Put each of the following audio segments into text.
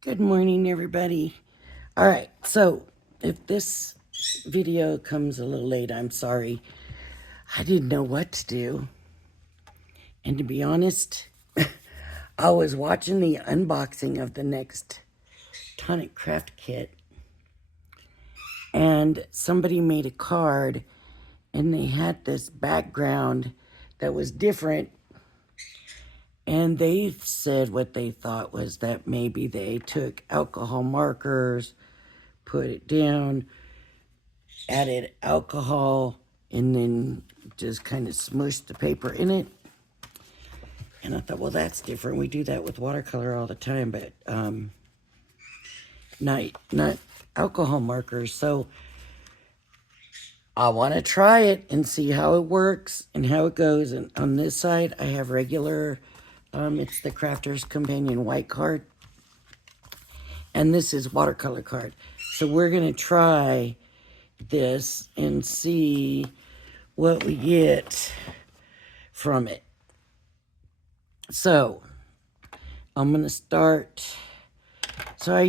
Good morning, everybody. All right, so if this video comes a little late, I'm sorry. I didn't know what to do. And to be honest, I was watching the unboxing of the next tonic craft kit, and somebody made a card, and they had this background that was different. And they said what they thought was that maybe they took alcohol markers, put it down, added alcohol, and then just kind of smushed the paper in it. And I thought, well, that's different. We do that with watercolor all the time, but not alcohol markers. So I want to try it and see how it works and how it goes. And on this side, I have regular, it's the Crafter's Companion white card. And this is watercolor card. So we're going to try this and see what we get from it. So I'm going to start. So I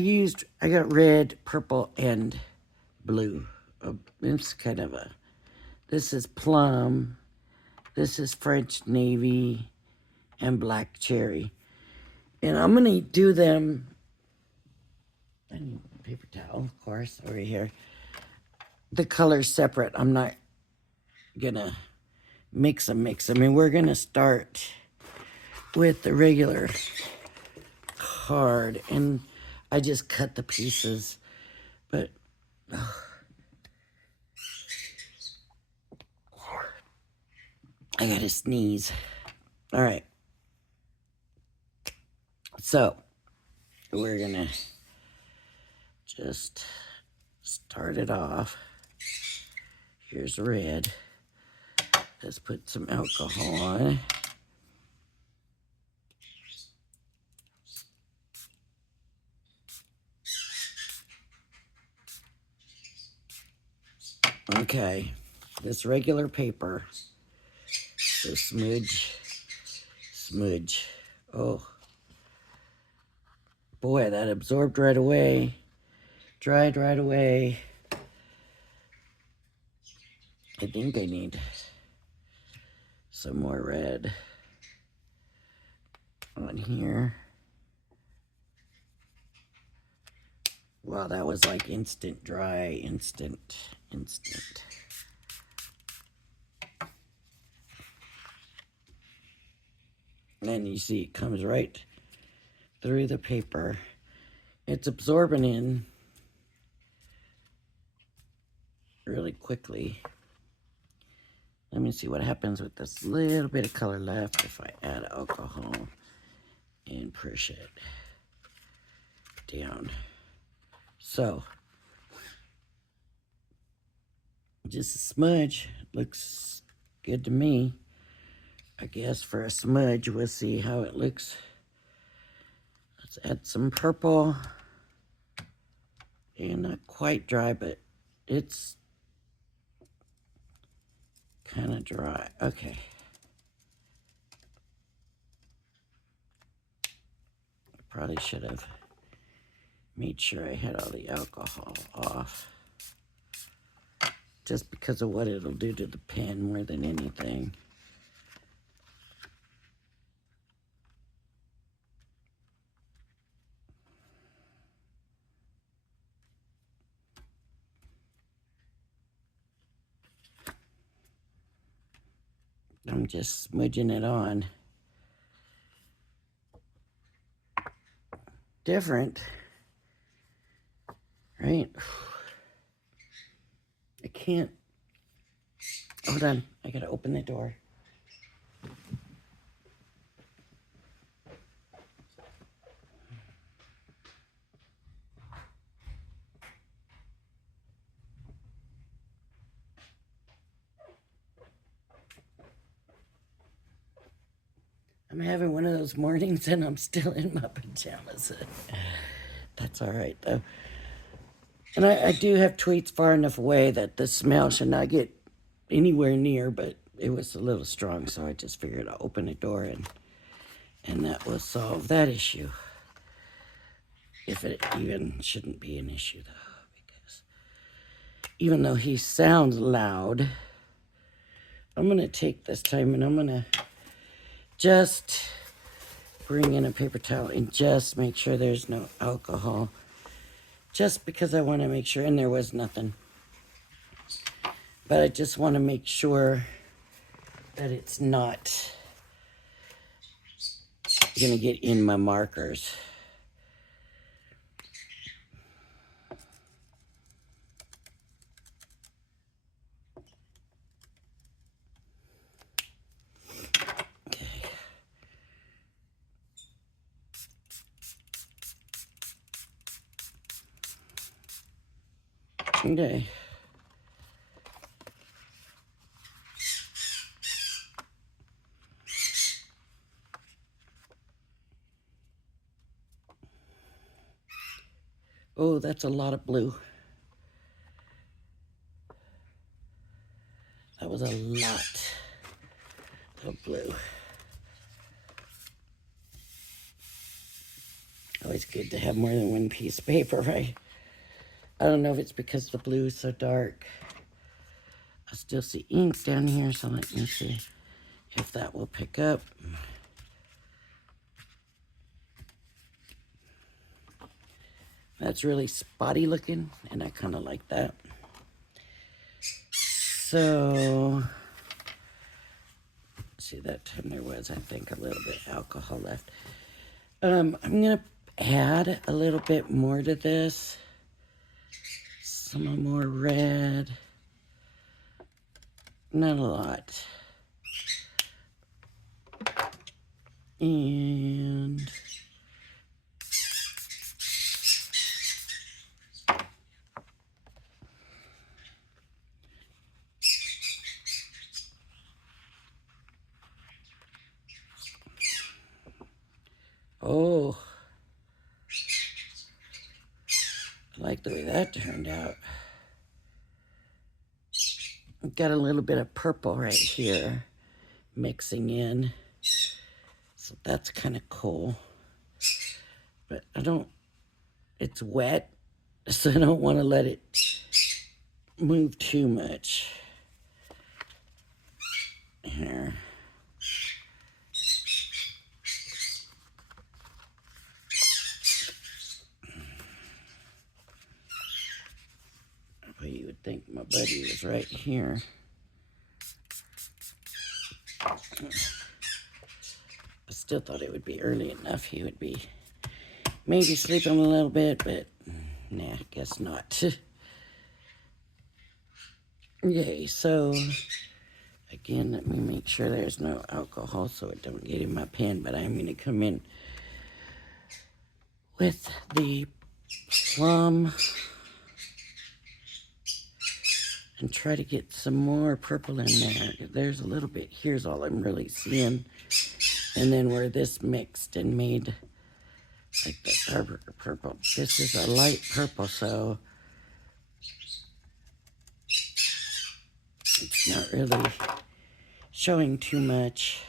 got red, purple, and blue. It's kind of this is plum, this is French navy, and black cherry. And I'm going to do them, I need a paper towel, of course, over here. The colors separate. I'm not going to mix them. And we're going to start with the regular card. And I just cut the pieces. But I gotta sneeze. All right. So we're gonna just start it off. Here's red. Let's put some alcohol on. Okay, this regular paper. So smudge. Oh, boy, that absorbed right away. Dried right away. I think I need some more red on here. Wow, that was like instant dry, instant. And you see it comes right through the paper. It's absorbing in really quickly. Let me see what happens with this little bit of color left if I add alcohol and push it down. So, just a smudge. Looks good to me. I guess for a smudge, we'll see how it looks. Let's add some purple. And not quite dry, but it's kind of dry. Okay. I probably should have made sure I had all the alcohol off. Just because of what it'll do to the pen more than anything. I'm just smudging it on. Different, right? I can't. Hold on, I gotta open the door. I'm having one of those mornings and I'm still in my pajamas. That's all right, though. And I do have tweets far enough away that the smell should not get anywhere near, but it was a little strong, so I just figured I'll open the door and that will solve that issue. if it even shouldn't be an issue though, because even though he sounds loud, I'm going to take this time and I'm going to just bring in a paper towel and just make sure there's no alcohol. Just because I want to make sure, and there was nothing. But I just want to make sure that it's not going to get in my markers. Okay. Oh, that's a lot of blue. That was a lot of blue. Always good to have more than one piece of paper, right? I don't know if it's because the blue is so dark. I still see ink down here, so let me see if that will pick up. That's really spotty looking, and I kind of like that. So, see, that time there was, I think, a little bit of alcohol left. I'm going to add a little bit more to this. Some more red. Not a lot. And oh, I like the way that turned out. I've got a little bit of purple right here mixing in. So that's kind of cool. But I don't, it's wet, so I don't want to let it move too much. Here. Well, you would think my buddy was right here. I still thought it would be early enough. He would be maybe sleeping a little bit, but nah, guess not. Okay, so again, let me make sure there's no alcohol so it don't get in my pen, but I'm going to come in with the plum and try to get some more purple in there. There's a little bit. Here's all I'm really seeing. And then where this mixed and made like the darker purple. This is a light purple, so it's not really showing too much.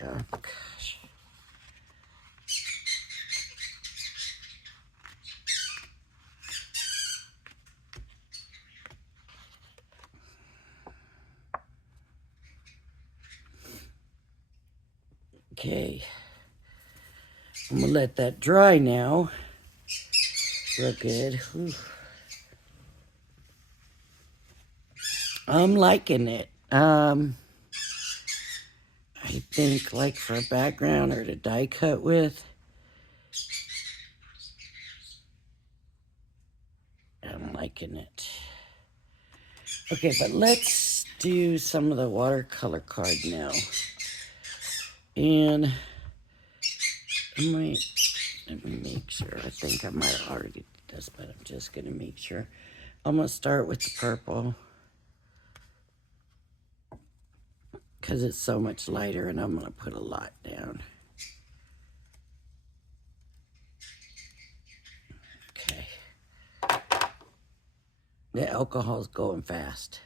Yeah, gosh. Okay. I'm gonna let that dry now. Real good. Whew. I'm liking it. I think like for a background or to die cut with, I'm liking it. Okay, but let's do some of the watercolor card now. And let me make sure. I think I might have already did this, but I'm just gonna make sure. I'm gonna start with the purple because it's so much lighter, and I'm gonna put a lot down. Okay. The alcohol's going fast.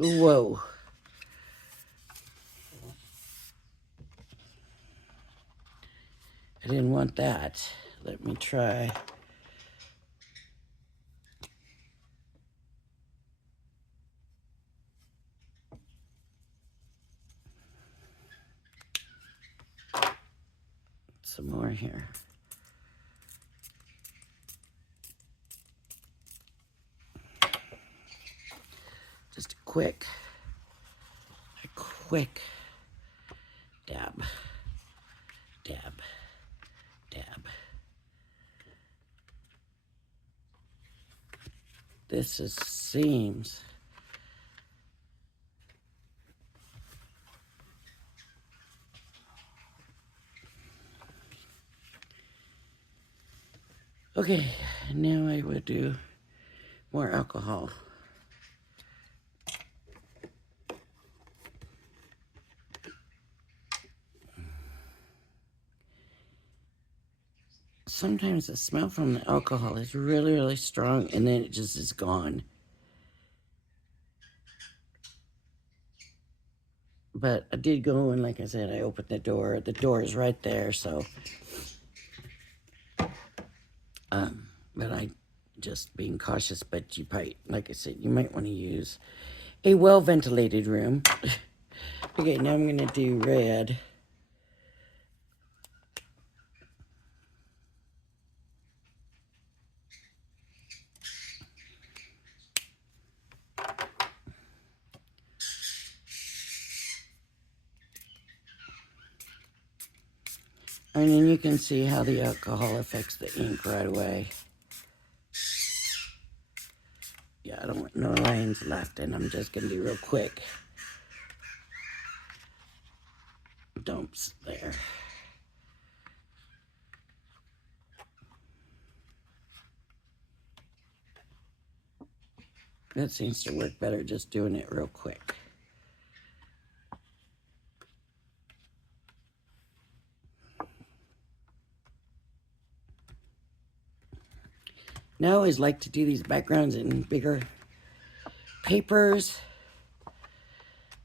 Whoa. I didn't want that. Let me try. Some more here. Just a quick dab, dab, dab. This is seams. Okay, now I would do more alcohol. Sometimes the smell from the alcohol is really, really strong, and then it just is gone. But I did go, and like I said, I opened the door. The door is right there, so. But I just being cautious, but you probably, like I said, you might want to use a well-ventilated room. Okay, now I'm going to do red. And then you can see how the alcohol affects the ink right away. Yeah, I don't want no lines left, and I'm just going to do real quick dumps there. That seems to work better just doing it real quick. Now I always like to do these backgrounds in bigger papers,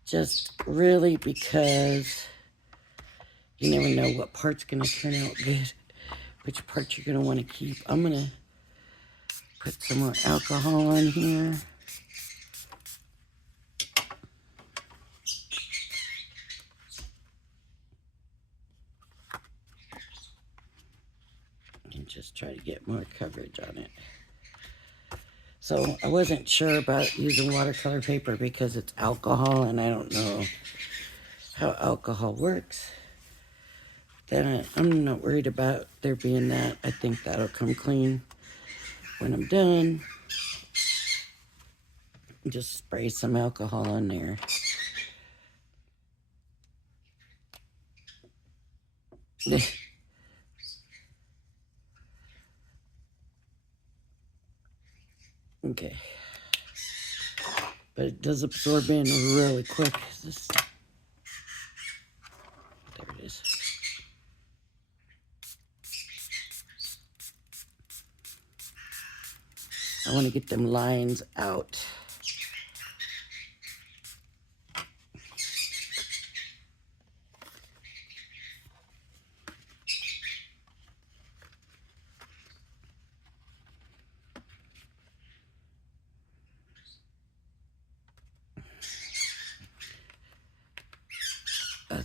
just really because you never know what part's going to turn out good, which part you're going to want to keep. I'm going to put some more alcohol on here. And just try to get more coverage on it. So I wasn't sure about using watercolor paper because it's alcohol, and I don't know how alcohol works. Then I'm not worried about there being that. I think that'll come clean when I'm done. Just spray some alcohol on there. Okay. But it does absorb in really quick. There it is. I want to get them lines out.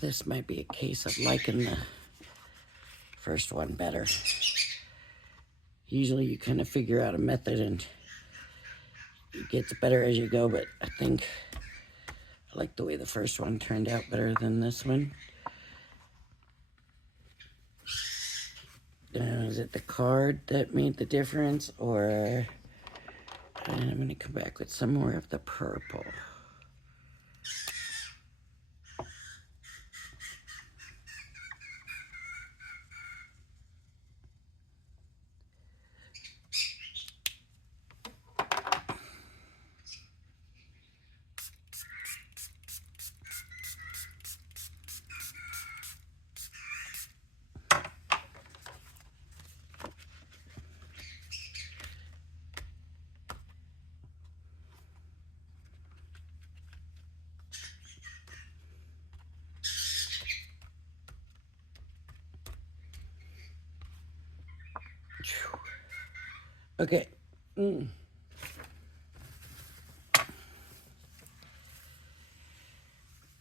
This might be a case of liking the first one better. Usually you kind of figure out a method and it gets better as you go, but I think I like the way the first one turned out better than this one. Is it the card that made the difference, or and I'm going to come back with some more of the purple. Okay.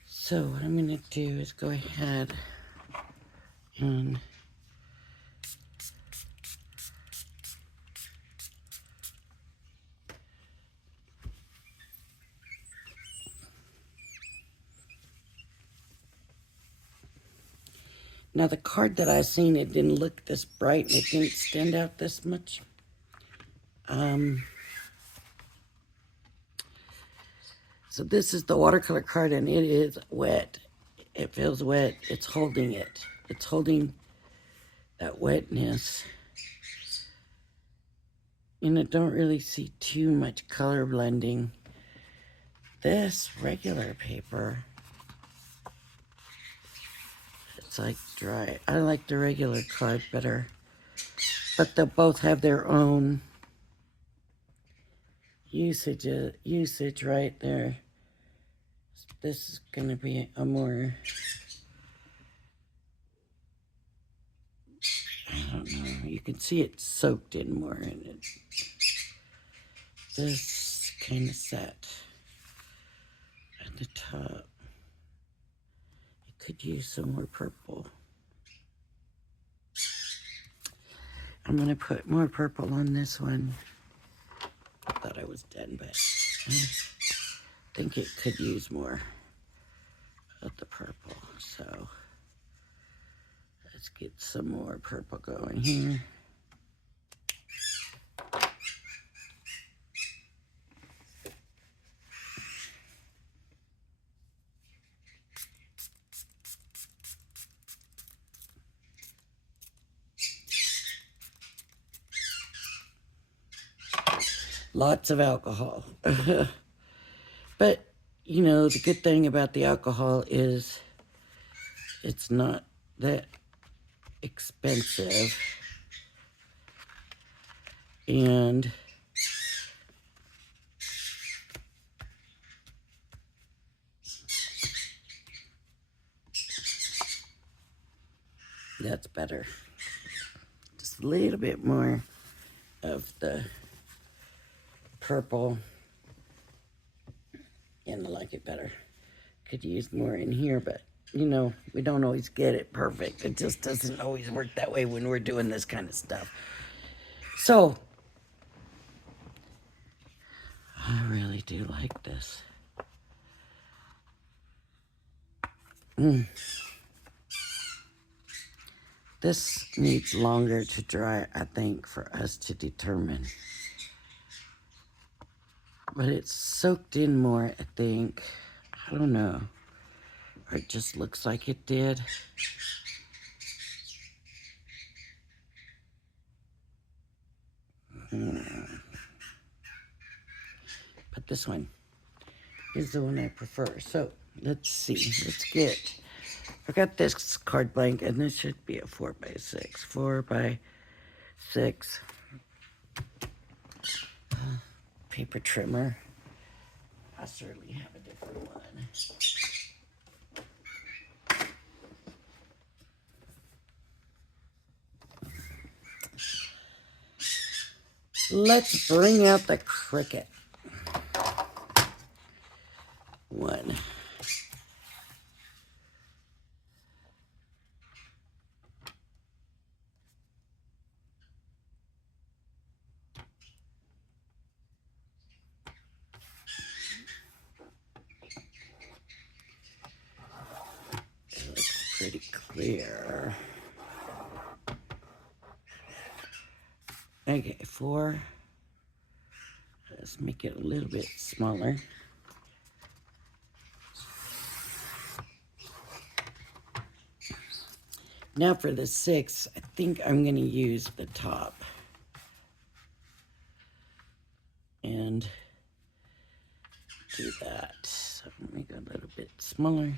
So what I'm going to do is go ahead and now the card that I seen, it didn't look this bright and it didn't stand out this much. So this is the watercolor card and it is wet. It feels wet. It's holding it. It's holding that wetness. And I don't really see too much color blending. This regular paper, it's like dry. I like the regular card better. But they'll both have their own usage right there. This is going to be a more, I don't know, you can see it soaked in more in it. This kind of set at the top. You could use some more purple. I'm going to put more purple on this one. I thought I was done, but I think it could use more of the purple. So let's get some more purple going here. Lots of alcohol. But, you know, the good thing about the alcohol is it's not that expensive. And that's better. Just a little bit more of the purple. And I like it better. Could use more in here, but you know, we don't always get it perfect. It just doesn't always work that way when we're doing this kind of stuff. So, I really do like this. This needs longer to dry, I think, for us to determine. But it's soaked in more, I think. I don't know. Or it just looks like it did. But this one is the one I prefer. So, let's see. Let's get... I got this card blank, and this should be a 4x6. 4x6 paper trimmer. I certainly have a different one. Let's bring out the Cricut one. It looks pretty clear. Okay, 4. Let's make it a little bit smaller. Now for the 6, I think I'm going to use the top. And do that. So make it a little bit smaller.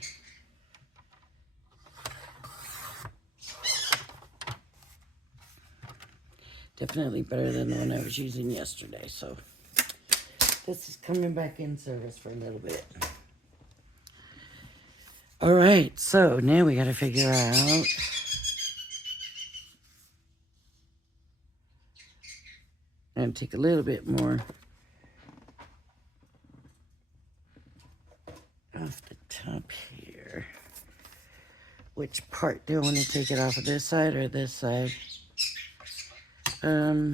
Definitely better than the one I was using yesterday. So this is coming back in service for a little bit. All right, so now we got to figure out And take a little bit more off the top here. Which part do I want to take it off of, this side or this side? I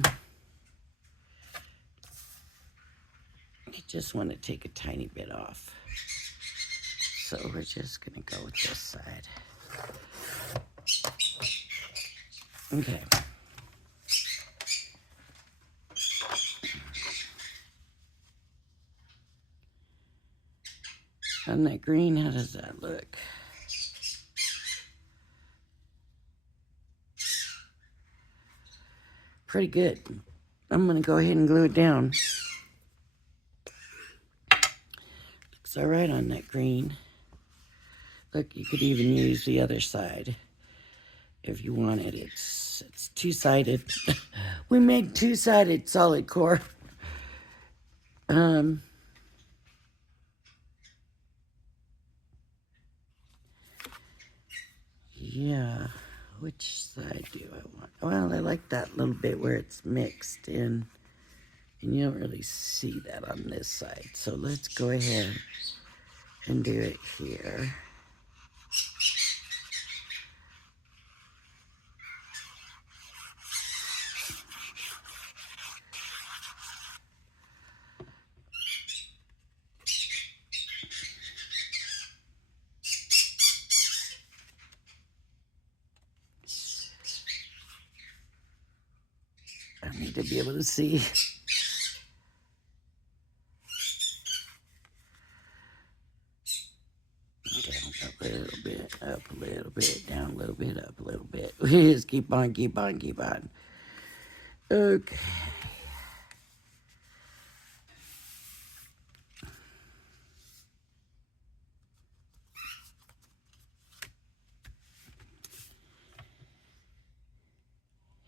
just want to take a tiny bit off. So we're just going to go with this side. Okay. On that green, how does that look? Pretty good. I'm going to go ahead and glue it down. Looks all right on that green. Look, you could even use the other side if you wanted. It's two-sided. We make two-sided solid core. Yeah, which side do I want? Well, I like that little bit where it's mixed in, and you don't really see that on this side. So let's go ahead and do it here. I need to be able to see. Down a little bit, up a little bit, down a little bit, up a little bit. We just keep on, keep on, keep on. Okay.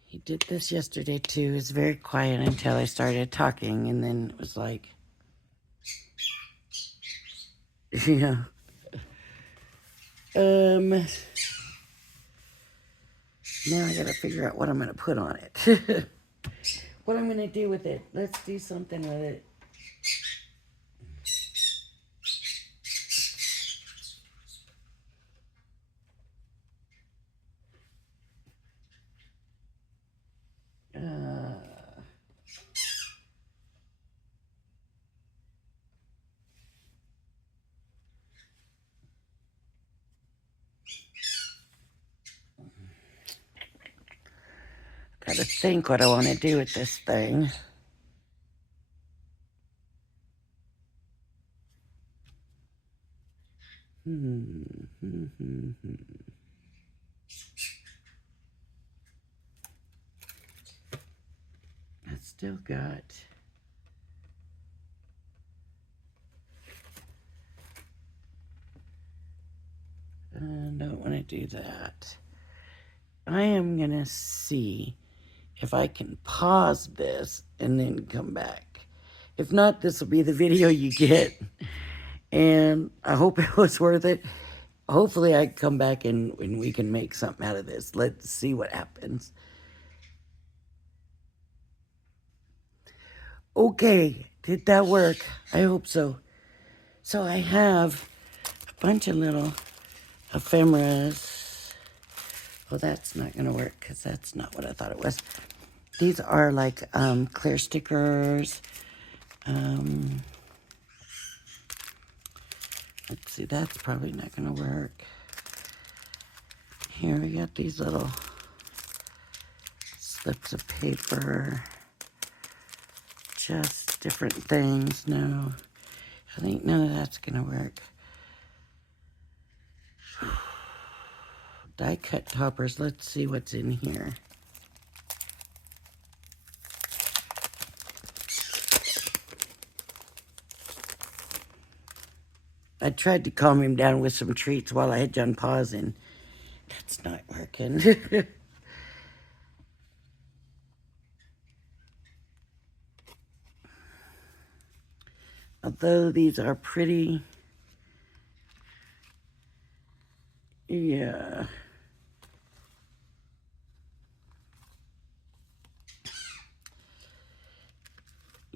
He did this yesterday too. It was very quiet until I started talking, and then it was like, yeah. Now I gotta figure out what I'm gonna put on it. What I'm gonna do with it. Let's do something with it. Gotta think what I want to do with this thing. I still got. I don't want to do that. I am gonna see if I can pause this and then come back. If not, this will be the video you get. And I hope it was worth it. Hopefully I can come back and we can make something out of this. Let's see what happens. Okay, did that work? I hope so. So I have a bunch of little ephemeras. Oh, that's not gonna work because that's not what I thought it was. These are like clear stickers. Let's see, that's probably not gonna work. Here we got these little slips of paper. Just different things. No, I think none of that's gonna work. Die cut toppers. Let's see what's in here. I tried to calm him down with some treats while I had John pause, and that's not working. Although these are pretty, yeah.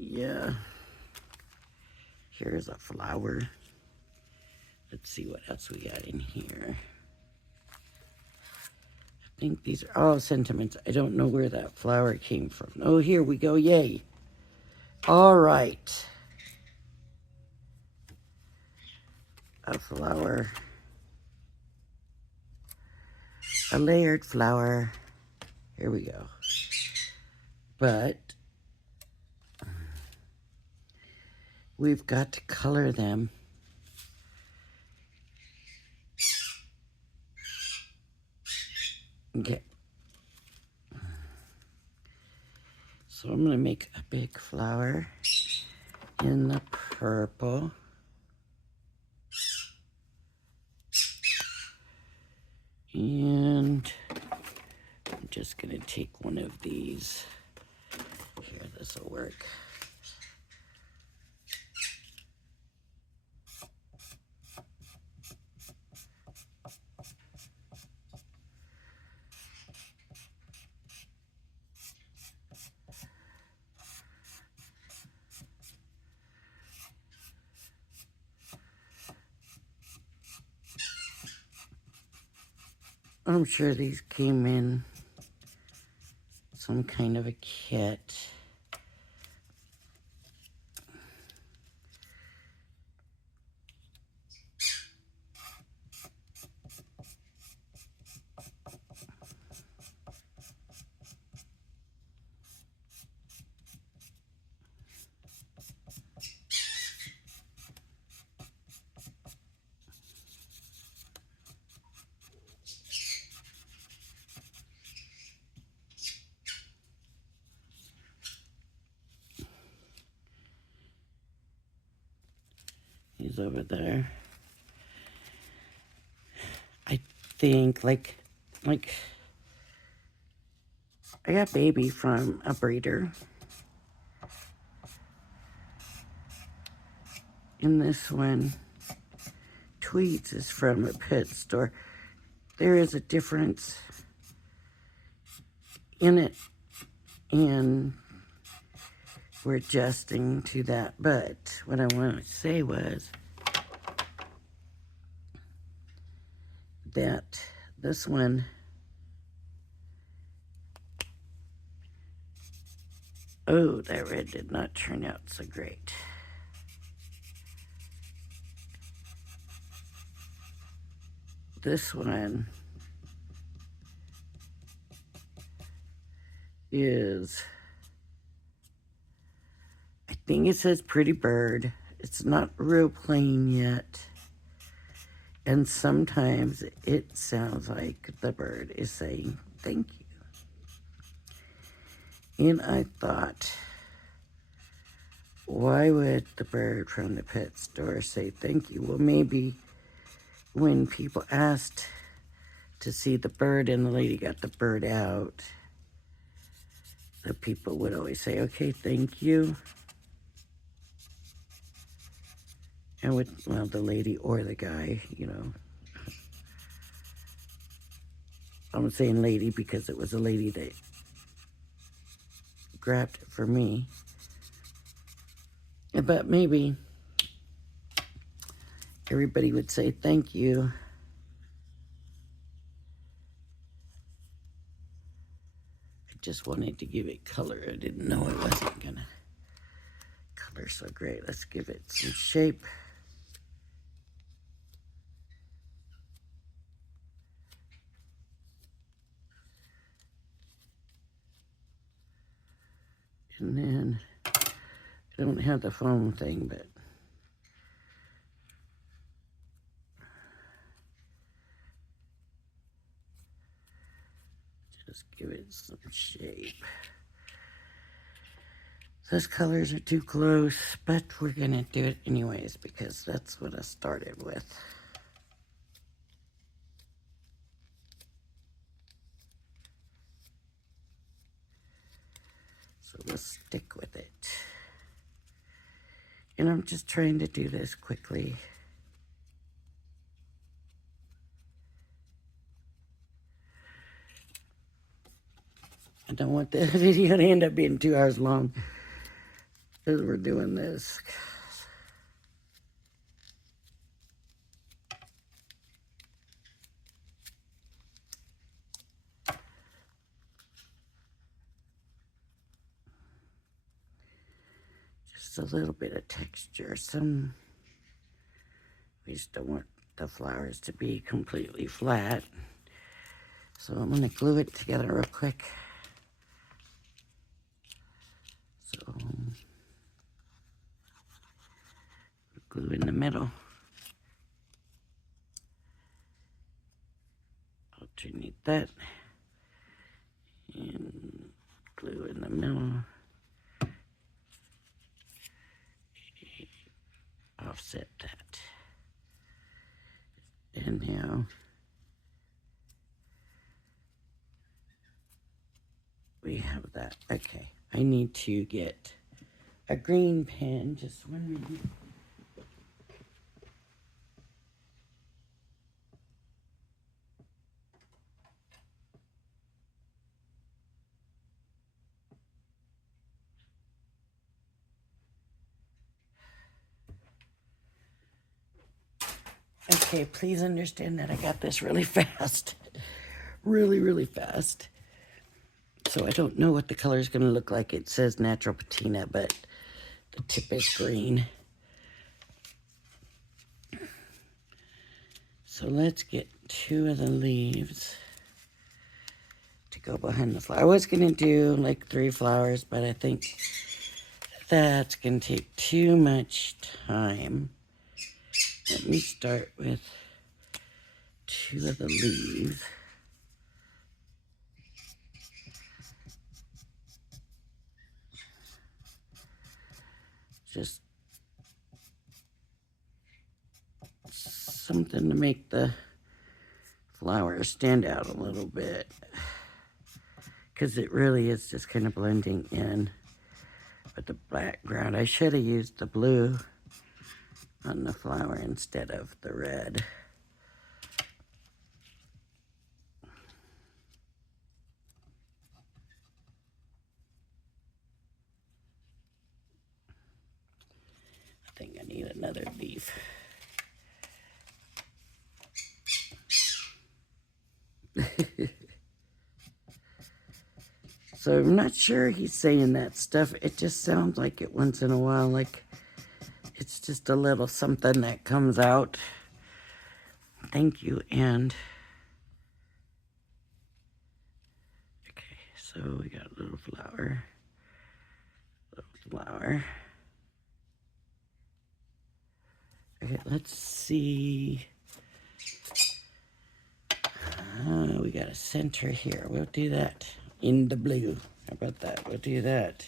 Yeah. Here's a flower. Let's see what else we got in here. I think these are all sentiments. I don't know where that flower came from. Oh, here we go. Yay. All right. A flower. A layered flower. Here we go. But we've got to color them. Okay. So I'm going to make a big flower in the purple. And I'm just going to take one of these. Here, this will work. I'm sure these came in some kind of a kit. He's over there. I think like I got baby from a breeder. And this one, Tweets, is from a pet store. There is a difference in it, and we're adjusting to that. But what I want to say was that this one, oh, that red did not turn out so great. This one is, I think it says pretty bird. It's not real plain yet. And sometimes it sounds like the bird is saying thank you. And I thought, why would the bird from the pet store say thank you? Well, maybe when people asked to see the bird and the lady got the bird out, the people would always say, okay, thank you. And well, the lady or the guy, you know. I'm saying lady because it was a lady that grabbed it for me. But maybe everybody would say thank you. I just wanted to give it color. I didn't know it wasn't gonna color so great. Let's give it some shape. And then, I don't have the foam thing, but just give it some shape. Those colors are too close, but we're gonna do it anyways because that's what I started with. So we'll stick with it. And I'm just trying to do this quickly. I don't want the video to end up being 2 hours long. as we're doing this. Just a little bit of texture. We just don't want the flowers to be completely flat. So I'm going to glue it together real quick. So glue in the middle. Alternate that. And glue in the middle. Offset that. And now we have that. Okay, I need to get a green pen. Just one minute. Okay, please understand that I got this really fast. Really, really fast. So I don't know what the color is going to look like. It says natural patina, but the tip is green. So let's get 2 of the leaves to go behind the flower. I was going to do like 3 flowers, but I think that's going to take too much time. Let me start with 2 of the leaves. Just something to make the flowers stand out a little bit, because it really is just kind of blending in with the background. I should have used the blue on the flower instead of the red. I think I need another leaf. So I'm not sure he's saying that stuff. It just sounds like it once in a while, like it's just a little something that comes out. Thank you, and okay, so we got a little flower, Okay, let's see. We got a center here. We'll do that in the blue. How about that? We'll do that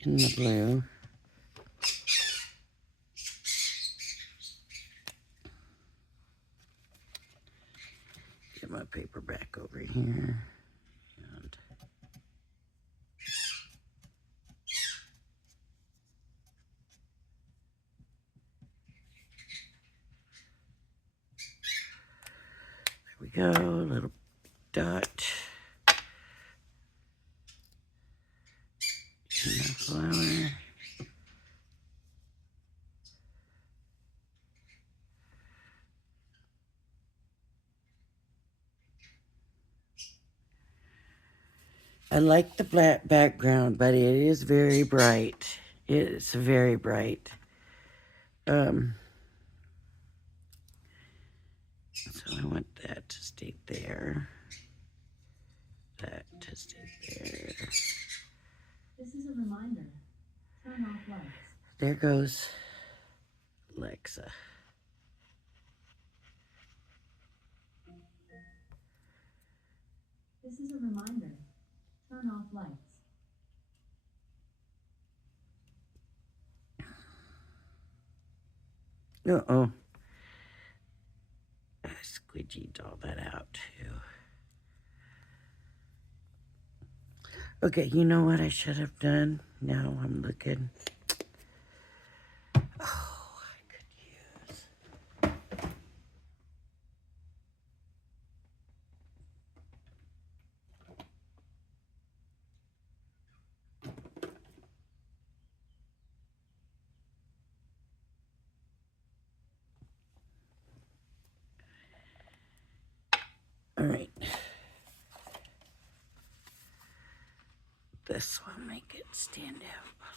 in the blue. Get my paper back over here. And there we go, a little dot in the flower. I like the black background, but it is very bright. It's very bright. So I want that to stay there. That to stay there. This is a reminder. Turn off lights. There goes Alexa. This is a reminder. Turn off lights. Uh-oh. I squidgied all that out too. Okay, you know what I should have done? Now I'm looking. Oh, I could use. this one, make it stand out.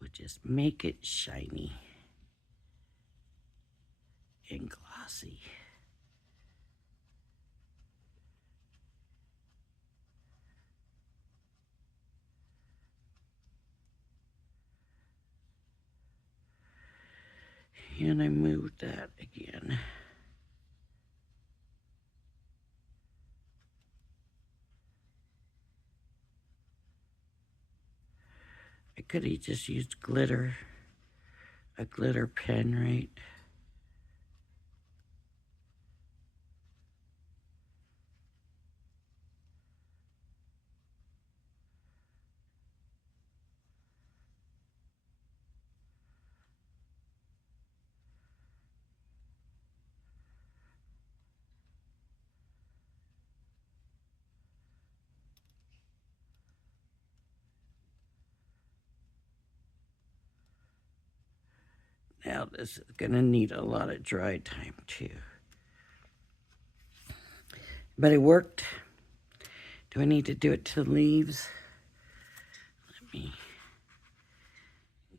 We'll just make it shiny and glossy. And I moved that again. I could have just used glitter, a glitter pen, right? Now this is gonna need a lot of dry time too. But it worked. Do I need to do it to the leaves? Let me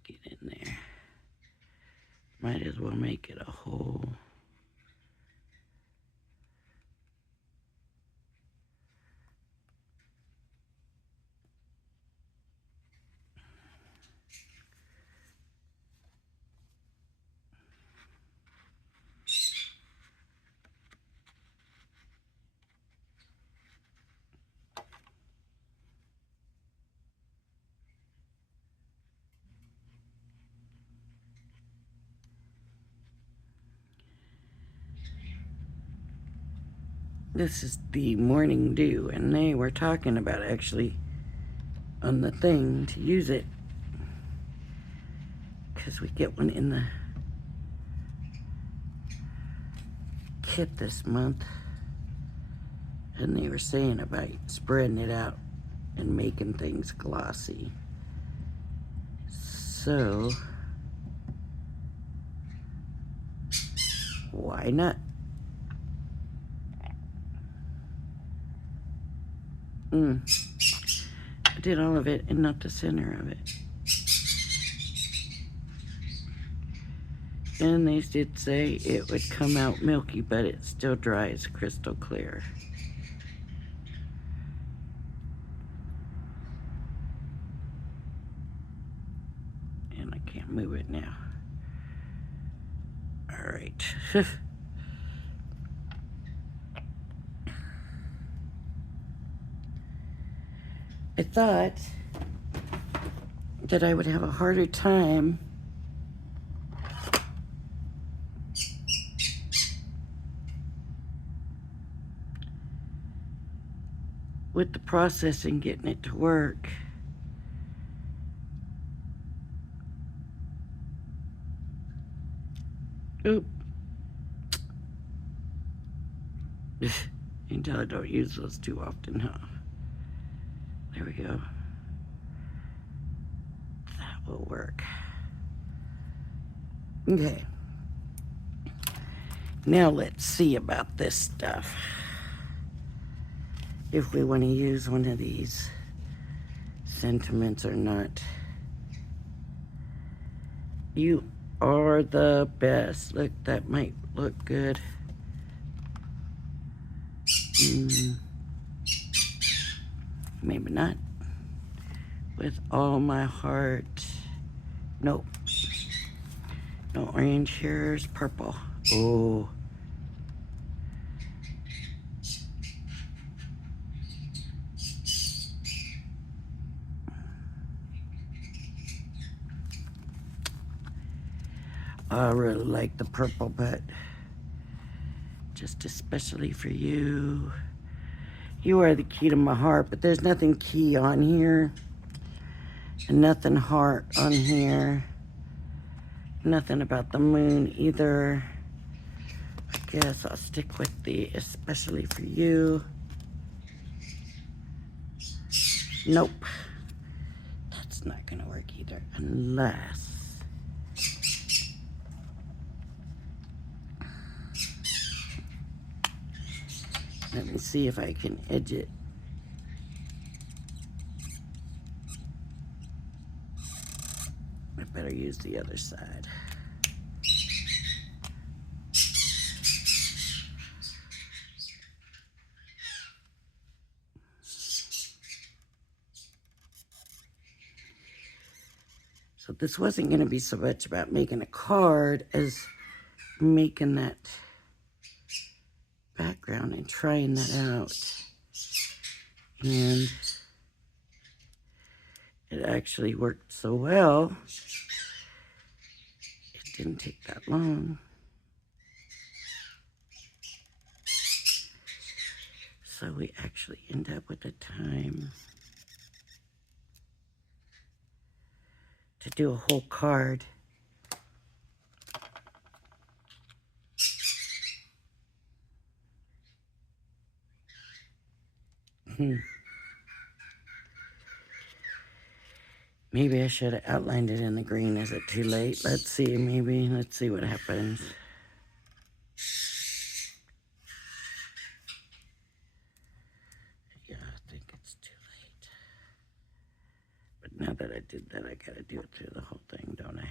get in there. Might as well make it a whole. This is the morning dew, and they were talking about actually on the thing to use it because we get one in the kit this month, and they were saying about spreading it out and making things glossy. So why not? I did all of it and not the center of it. And they did say it would come out milky, but it still dries crystal clear. And I can't move it now. All right. I thought that I would have a harder time with the process and getting it to work. Oop. Until I don't use those too often, huh? There we go. That will work. Okay. Now let's see about this stuff. If we want to use one of these sentiments or not. You are the best. Look, that might look good. Maybe not. With all my heart. Nope. No orange, here's purple. Oh. I really like the purple, but just especially for you. You are the key to my heart, but there's nothing key on here. And nothing heart on here. Nothing about the moon either. I guess I'll stick with the especially for you. Nope. That's not gonna work either unless Let me see if I can edge it. I better use the other side. So this wasn't going to be so much about making a card as making that background and trying that out. And it actually worked so well, it didn't take that long. So we actually end up with a time to do a whole card. Maybe I should have outlined it in the green. Is it too late? Let's see, maybe. Let's see what happens. Yeah, I think it's too late. But now that I did that, I gotta do it through the whole thing, don't I?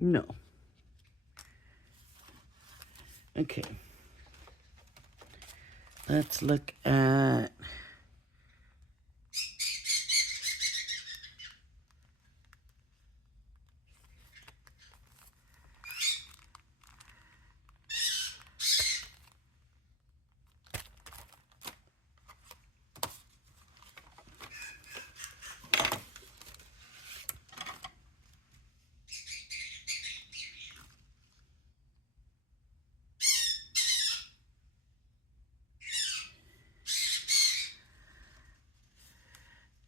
No. Okay. Let's look at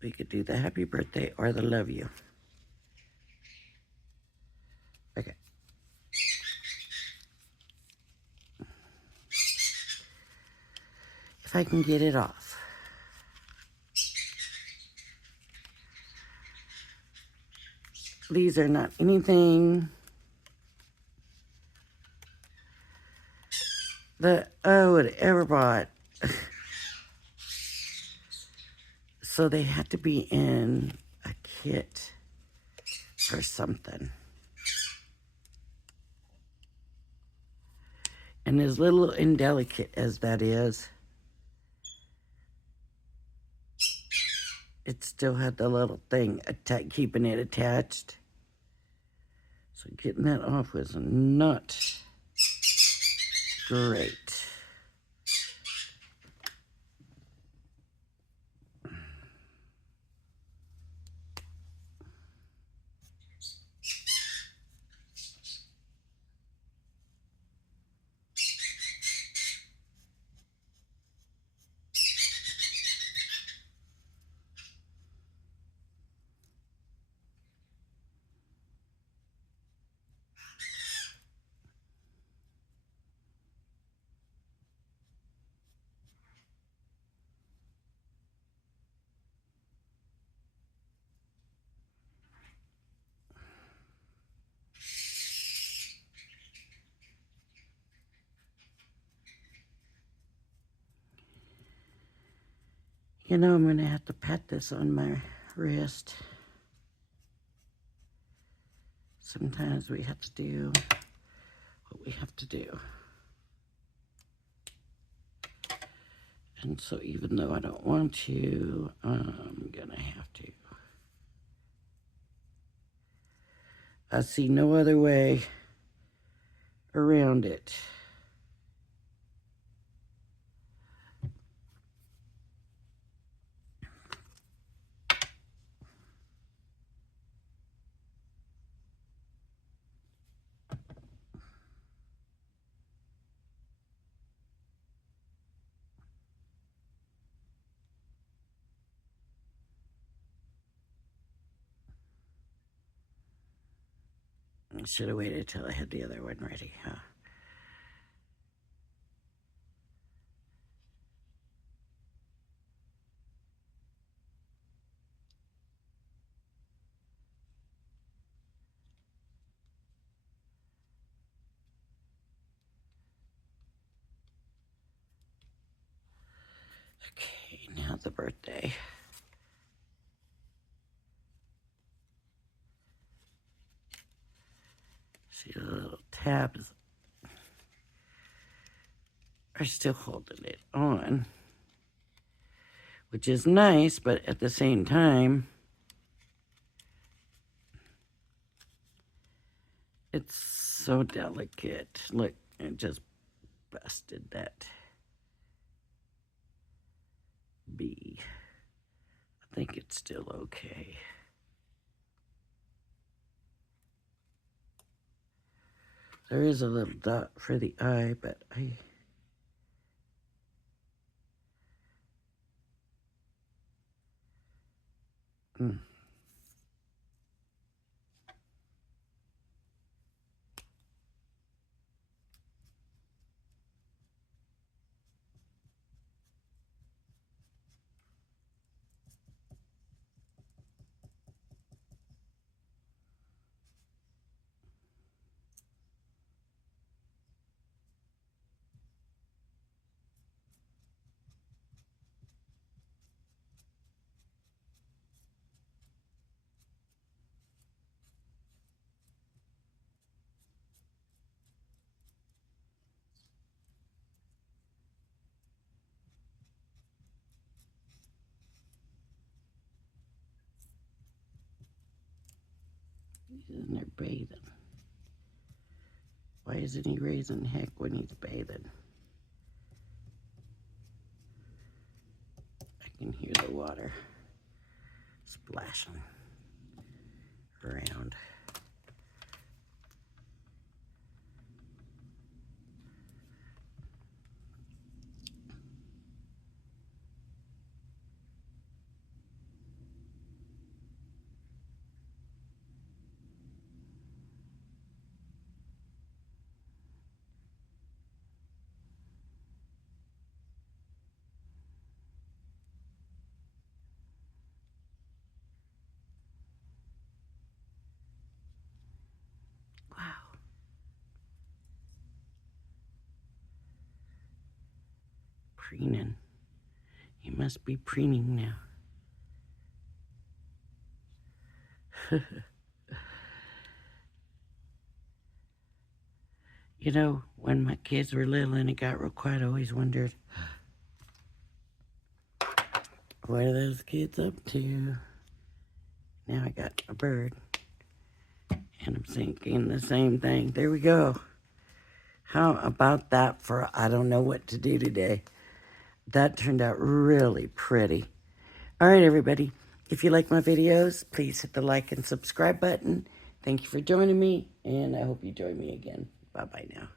we could do the happy birthday or the love you. Okay. If I can get it off. These are not anything that I would ever bought. So they had to be in a kit or something. And as little and delicate as that is, it still had the little thing keeping it attached. So getting that off was not great. You know, I'm going to have to pat this on my wrist. Sometimes we have to do what we have to do. And so even though I don't want to, I'm going to have to. I see no other way around it. Should have waited till I had the other one ready, huh? Okay, now the birthday. See, the little tabs are still holding it on, which is nice, but at the same time, it's so delicate. Look, it just busted that B. I think it's still okay. There is a little dot for the eye, but Mm. He's in there bathing. Why isn't he raising heck when he's bathing? I can hear the water splashing around. Wow. Preening. He must be preening now. You know, when my kids were little and it got real quiet, I always wondered, what are those kids up to? Now I got a bird, and I'm thinking the same thing. There we go. How about that for I don't know what to do today? That turned out really pretty. All right, everybody. If you like my videos, please hit the like and subscribe button. Thank you for joining me, and I hope you join me again. Bye-bye now.